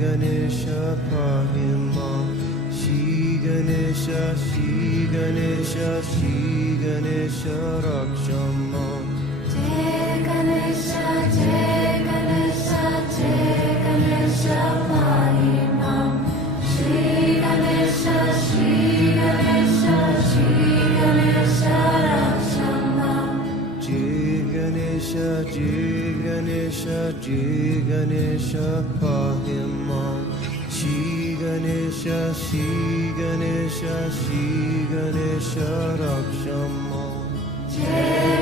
Ganesha pahi mam. Shri Ganesha raksham mam. Jai Ganesha pahi mam. Shri Ganesha raksham mam. Jai Ganesha pahi mam. Shri Ganesha raksham mam. Jai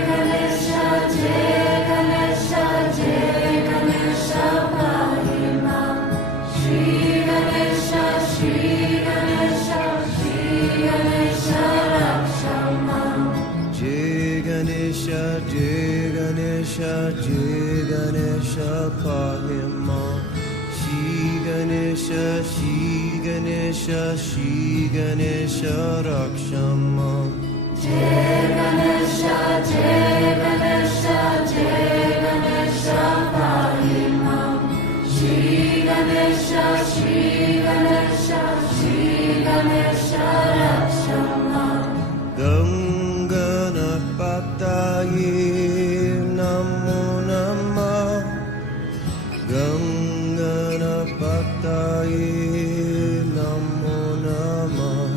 Ganesha pahi mam. Shri Ganesha raksham mam. Jai Ganesha pahi mam. Shri Ganesha raksham mam. Jai Ganesha pahi mam. Shri Ganesha raksham mam. Ganganapataye namo namah. Ganganapataye namo namah.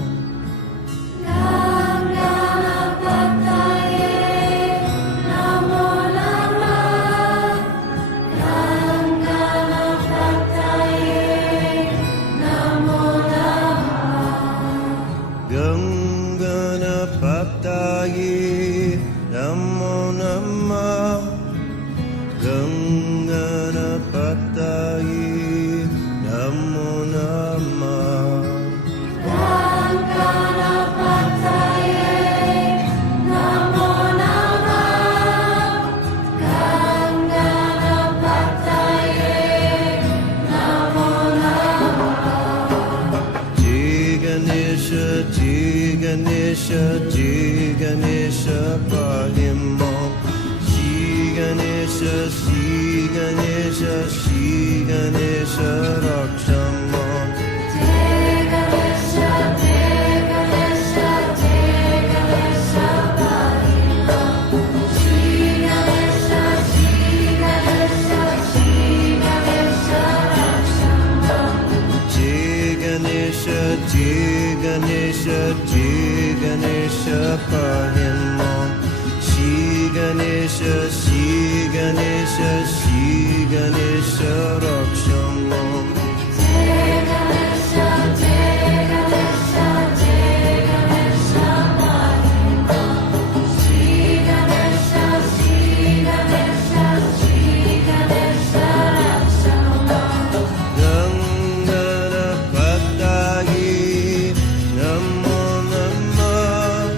Ganganapataye namo namah. Ganganapataye namo namah. Ganganapataye namo namah. Ganganapataye namo namah. Ganganapataye namo namah. Ganganapataye namo namah. Jai Ganesha pahi mam. Shri Ganesha raksham mam. Jai Ganesha pahi mam. Shri Ganesha raksham mam. Jai Ganesha pahi mam. Shri Ganesha raksham mam. Jai Ganesha pahi mam. Shri Ganesha raksham mam. Ganganapataye namo namah.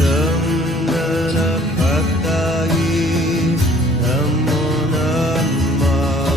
Ganganapataye namo namah.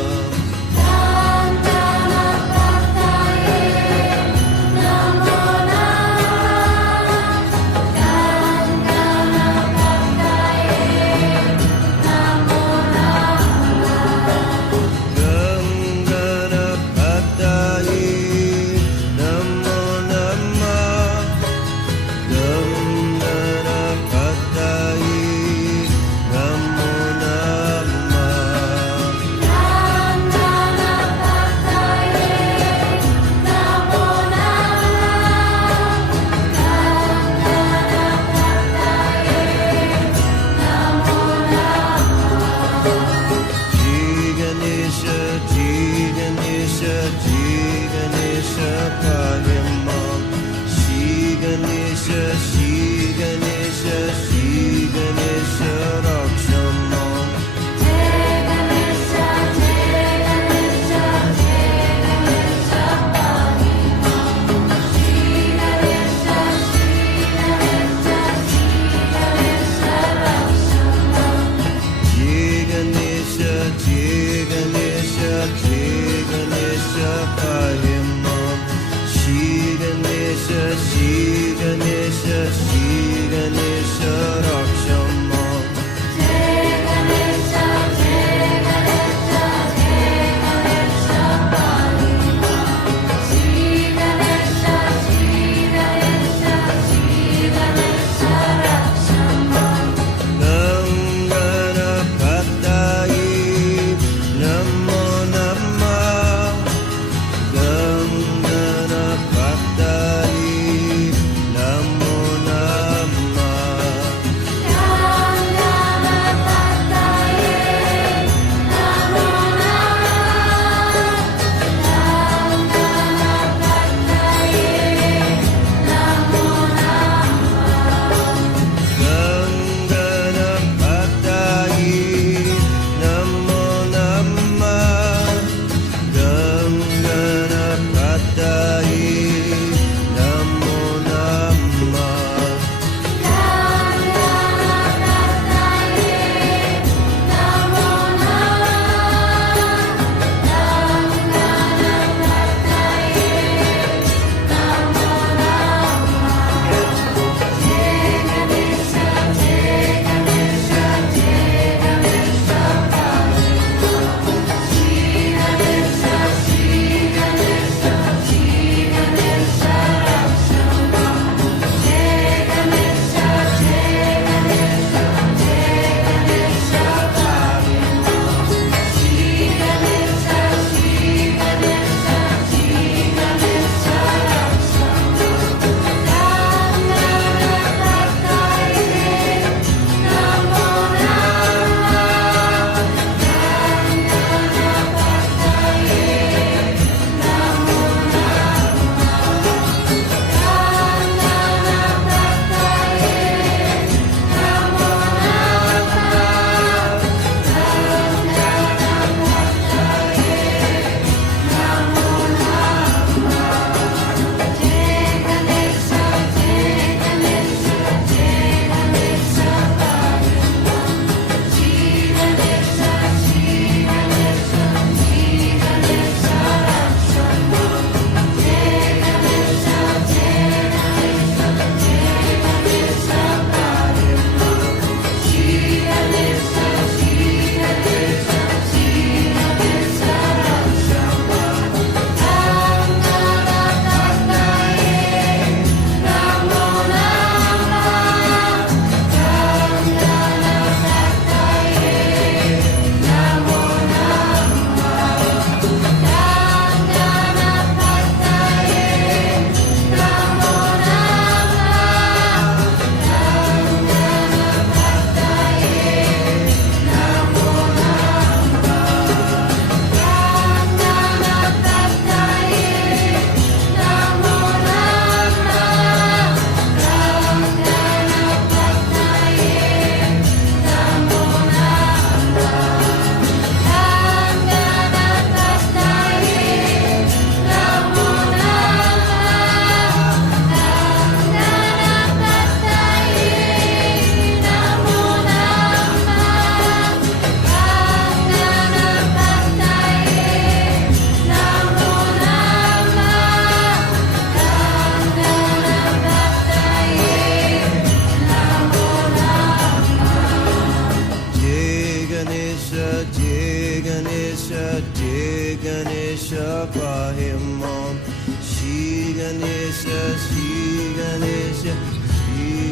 Jai Ganesha pahi mam. Shri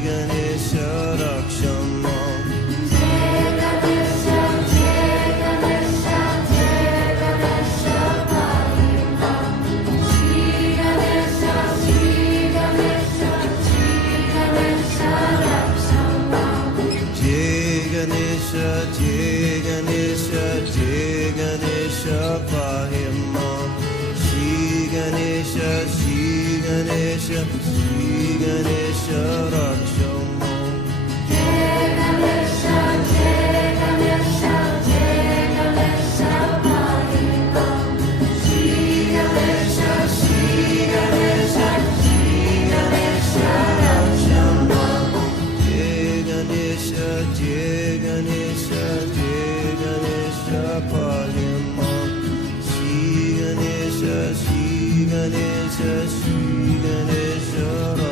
Ganesha raksham mam. Jai Ganesha, Jai Ganesha, Jai Ganesha, pahi mam. Shri Ganesha, Shri Ganesha, Shri Ganesha, raksham mam. Jai Ganesha pahi mam. Shri Ganesha raksham mam. Jai Ganesha, Jai Ganesha, Jai Ganesha, pahi mam. Shri Ganesha, Shri Ganesha, Shri Ganesha, raksham mam. Jai Ganesha pahi mam. Shri Ganesha raksham mam.